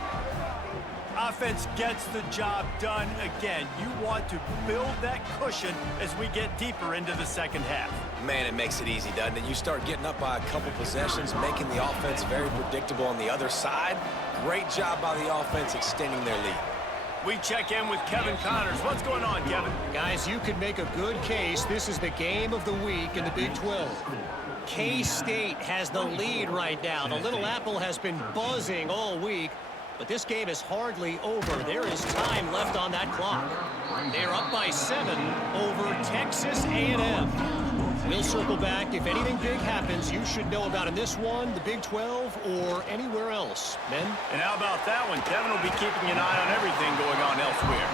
Offense gets the job done again. You want to build that cushion as we get deeper into the 2nd half. Man, it makes it easy, doesn't it? You start getting up by a couple possessions, making the offense very predictable on the other side. Great job by the offense extending their lead. We check in with Kevin Connors. What's going on, Kevin? Guys, you could make a good case. This is the game of the week in the Big 12. K-State has the lead right now. The Little Apple has been buzzing all week, but this game is hardly over. There is time left on that clock. They're up by 7 over Texas A&M. We'll circle back. If anything big happens, you should know about in this one, the Big 12, or anywhere else. Men? And how about that one? Kevin will be keeping an eye on everything going on elsewhere.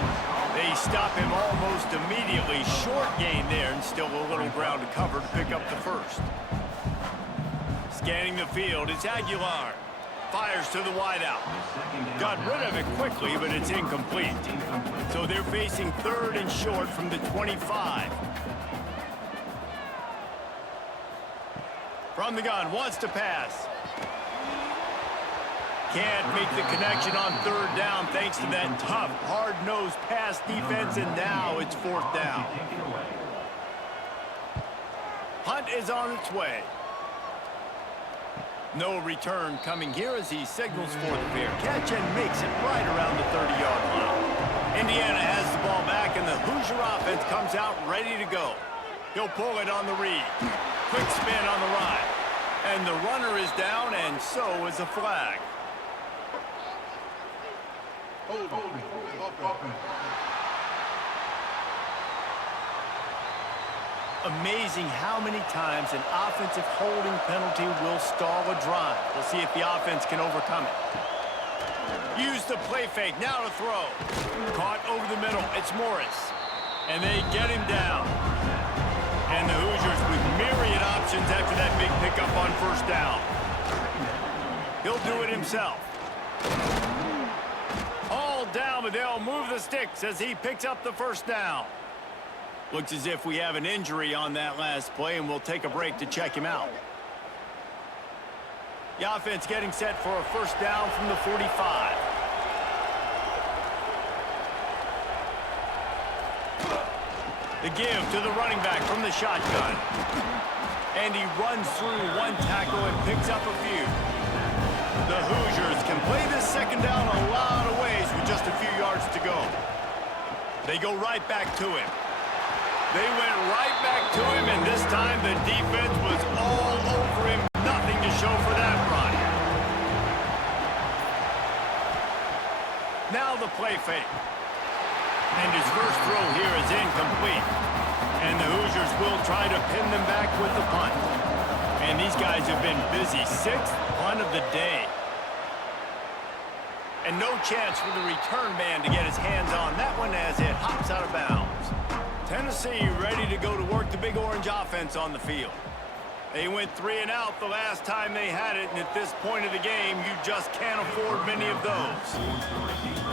They stop him almost immediately. Short gain there, and still a little ground to cover to pick up the 1st. Scanning the field, it's Aguilar. Fires to the wideout. Got rid of it quickly, but it's incomplete. So they're facing 3rd and short from the 25. From the gun, wants to pass. Can't make the connection on 3rd down thanks to that tough, hard-nosed pass defense, and now it's 4th down. Hunt is on its way. No return coming here as he signals for the fair catch and makes it right around the 30-yard line. Indiana has the ball back, and the Hoosier offense comes out ready to go. He'll pull it on the read. Quick spin on the ride. And the runner is down, and so is the flag. Holding. Offense. Amazing how many times an offensive holding penalty will stall a drive. We'll see if the offense can overcome it. Use the play fake, now to throw. Caught over the middle, it's Morris. And they get him down. And the Hoosiers with myriad options after that big pickup on first down. He'll do it himself. All down, but they'll move the sticks as he picks up the first down. Looks as if we have an injury on that last play, and we'll take a break to check him out. The offense getting set for a first down from the 45. The give to the running back from the shotgun. And he runs through one tackle and picks up a few. The Hoosiers can play this second down a lot of ways with just a few yards to go. They go right back to him. They went right back to him, and this time the defense was all over him. Nothing to show for that run. Now the play fake. And his first throw here is incomplete. And the Hoosiers will try to pin them back with the punt. And these guys have been busy. Sixth punt of the day. And no chance for the return man to get his hands on that one as it hops out of bounds. Tennessee ready to go to work the Big Orange offense on the field. They went 3 and out the last time they had it, and at this point of the game, you just can't afford many of those.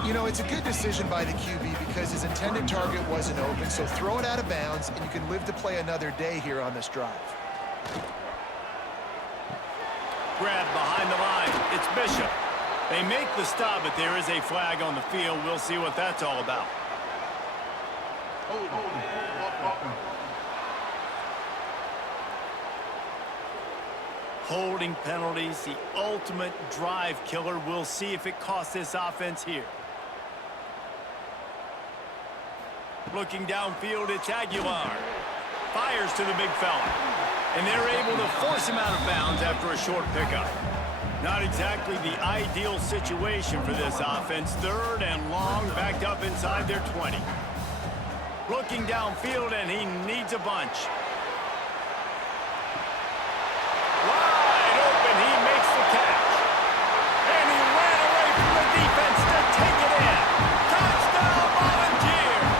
You know, it's a good decision by the QB because his intended target wasn't open, so throw it out of bounds, and you can live to play another day here on this drive. Grab behind the line. It's Bishop. They make the stop, but there is a flag on the field. We'll see what that's all about. Holding penalties, the ultimate drive killer. We'll see if it costs this offense here. Looking downfield, it's Aguilar. Fires to the big fella. And they're able to force him out of bounds after a short pickup. Not exactly the ideal situation for this offense. 3rd and long, backed up inside their 20. Looking downfield, and he needs a bunch. Wide open, he makes the catch. And he ran away from the defense to take it in. Touchdown, Volunteers!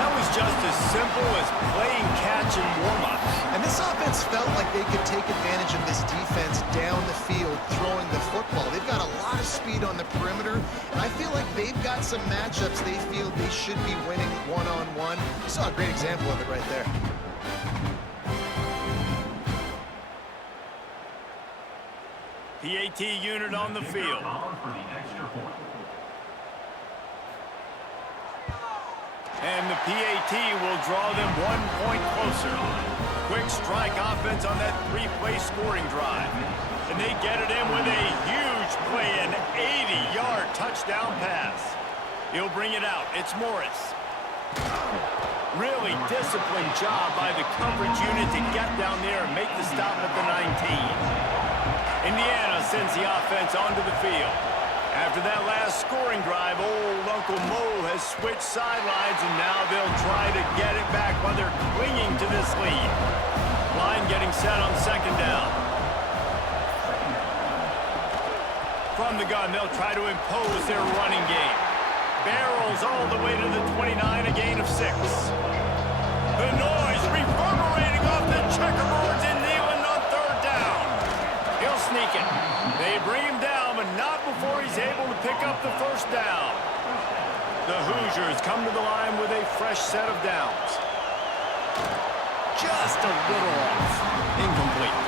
That was just as simple as playing catch in warm-ups. And this offense felt like they could take advantage of this defense down the field throwing the football. They've got a lot of speed on the perimeter, and I feel like they've got some matchups they feel they should be winning one-on-one. Saw a great example of it right there. PAT unit on the field. And the PAT will draw them 1 point closer. Quick strike offense on that 3-play scoring drive. And they get it in with a huge play, an 80-yard touchdown pass. He'll bring it out. It's Morris. Really disciplined job by the coverage unit to get down there and make the stop at the 19. Indiana sends the offense onto the field. After that last scoring drive, old Uncle Mo has switched sidelines, and now they'll try to get it back while they're clinging to this lead. Line getting set on 2nd down. From the gun, they'll try to impose their running game. Barrels all the way to the 29, a gain of 6. The noise reverberating off the checkerboards in Neyland on 3rd down. He'll sneak it. They bring him down, but not before he's able to pick up the first down. The Hoosiers come to the line with a fresh set of downs. Just a little off. Incomplete.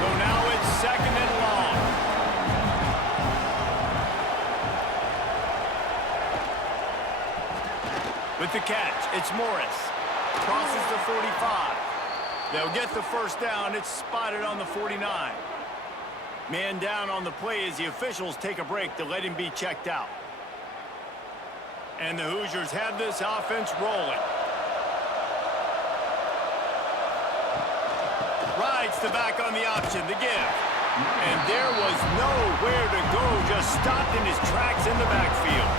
So now it's 2nd and long. With the catch, it's Morris. Crosses the 45. They'll get the first down. It's spotted on the 49. Man down on the play as the officials take a break to let him be checked out. And the Hoosiers have this offense rolling. Rides the back on the option, the give. And there was nowhere to go, just stopped in his tracks in the backfield.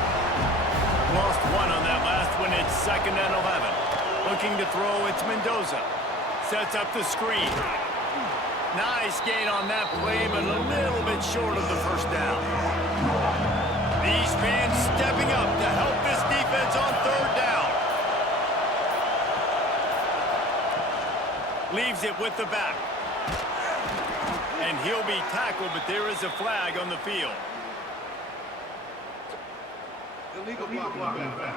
Lost one on that last one. It's 2nd and 11. Looking to throw, it's Mendoza. Sets up the screen. Nice gain on that play, but a little bit short of the first down. These fans stepping up to help this defense on 3rd down. Leaves it with the back. And he'll be tackled, but there is a flag on the field. Illegal blocking back.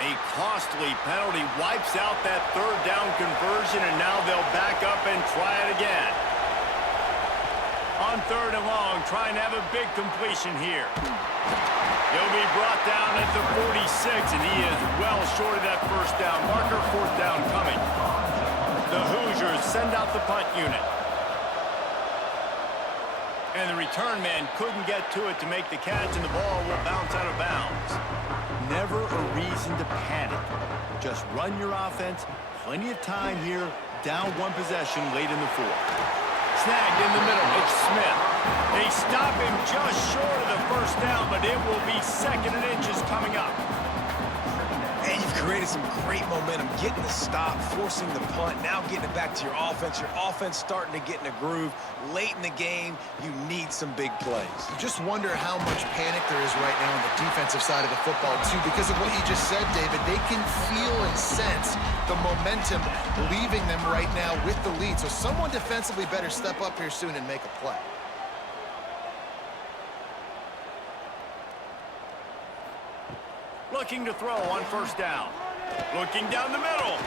A costly penalty wipes out that 3rd down conversion, and now they'll back up and try it again. On 3rd and long, trying to have a big completion here. He'll be brought down at the 46, and he is well short of that first down. Marker, 4th down coming. The Hoosiers send out the punt unit. And the return man couldn't get to it to make the catch, and the ball will bounce out of bounds. Never a reason to panic. Just run your offense. Plenty of time here. Down 1 possession late in the 4th. Snagged in the middle. It's Smith. They stop him just short of the first down, but it will be 2nd and inches coming up. And you've created some great momentum, getting the stop, forcing the punt, now getting it back to your offense. Your offense starting to get in a groove. Late in the game, you need some big plays. You just wonder how much panic there is right now on the defensive side of the football, too, because of what you just said, David. They can feel and sense the momentum leaving them right now with the lead. So someone defensively better step up here soon and make a play. Looking to throw on 1st down. Looking down the middle.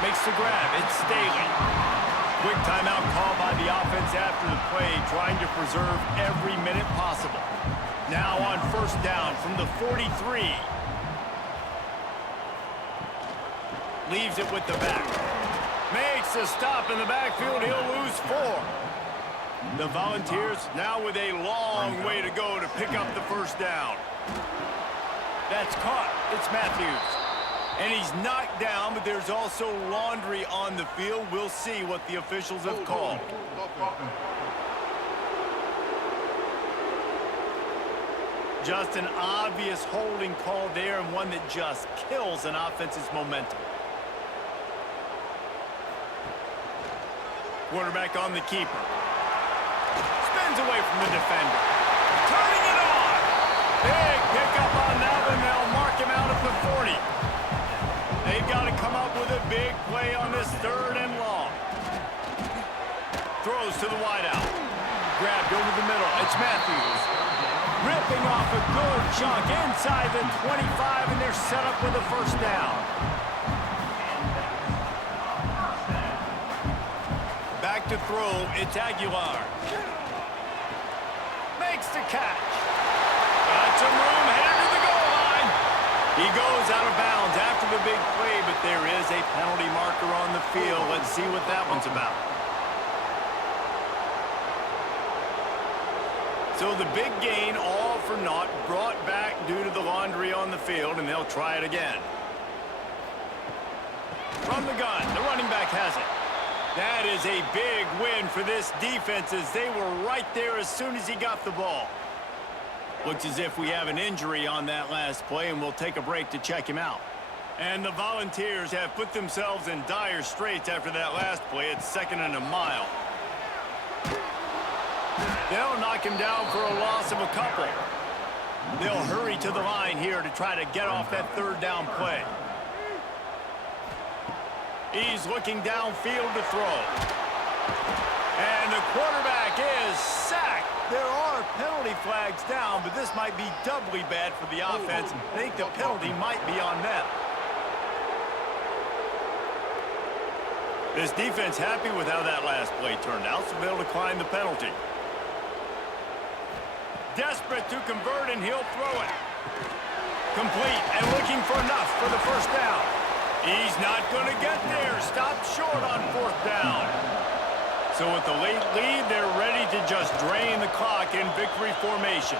Makes the grab. It's Staley. Quick timeout call by the offense after the play, trying to preserve every minute possible. Now on 1st down from the 43. Leaves it with the back. Makes a stop in the backfield. He'll lose 4. The Volunteers now with a long way to go to pick up the first down. That's caught. It's Matthews. And he's knocked down, but there's also laundry on the field. We'll see what the officials have called. Just an obvious holding call there, and one that just kills an offense's momentum. Quarterback on the keeper. Spins away from the defender. Turning it on. Big pickup on that one. They'll mark him out at the 40. They've got to come up with a big play on this 3rd and long. Throws to the wideout. Grabbed over the middle. It's Matthews. Ripping off a good chunk inside the 25, and they're set up with a first down. Back to throw. It's Aguilar. Makes the catch. Got some room, headed to the goal line. He goes out of bounds after the big play, but there is a penalty marker on the field. Let's see what that one's about. So the big gain, all for naught, brought back due to the laundry on the field, and they'll try it again. From the gun, the running back has it. That is a big win for this defense, as they were right there as soon as he got the ball. Looks as if we have an injury on that last play, and we'll take a break to check him out. And the Volunteers have put themselves in dire straits after that last play. It's 2nd and a mile. They'll knock him down for a loss of a couple. They'll hurry to the line here to try to get off that 3rd down play. He's looking downfield to throw. And the quarterback is sacked. There are penalty flags down, but this might be doubly bad for the offense. I think the penalty might be on them. This defense happy with how that last play turned out, so they'll decline the penalty. Desperate to convert, and he'll throw it. Complete and looking for enough for the first down. He's not going to get there. Stopped short on fourth down. So with the late lead, they're ready to just drain the clock in victory formation.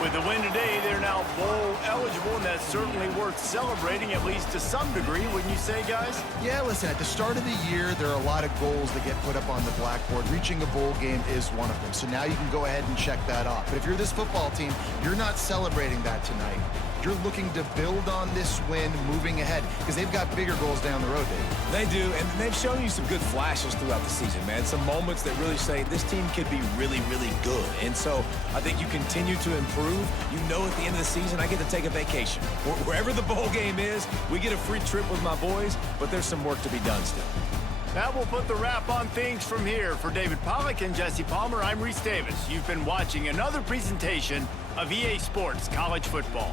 With the win today, they're now bowl eligible, and that's certainly worth celebrating, at least to some degree, wouldn't you say, guys? Yeah, listen, at the start of the year, there are a lot of goals that get put up on the blackboard. Reaching a bowl game is one of them. So now you can go ahead and check that off. But if you're this football team, you're not celebrating that tonight. You're looking to build on this win moving ahead because they've got bigger goals down the road, Dave. They do, and they've shown you some good flashes throughout the season, man. Some moments that really say this team could be really, really good. And so I think you continue to improve. You know at the end of the season, I get to take a vacation. Wherever the bowl game is, we get a free trip with my boys, but there's some work to be done still. That will put the wrap on things from here. For David Pollack and Jesse Palmer, I'm Reese Davis. You've been watching another presentation of EA Sports College Football.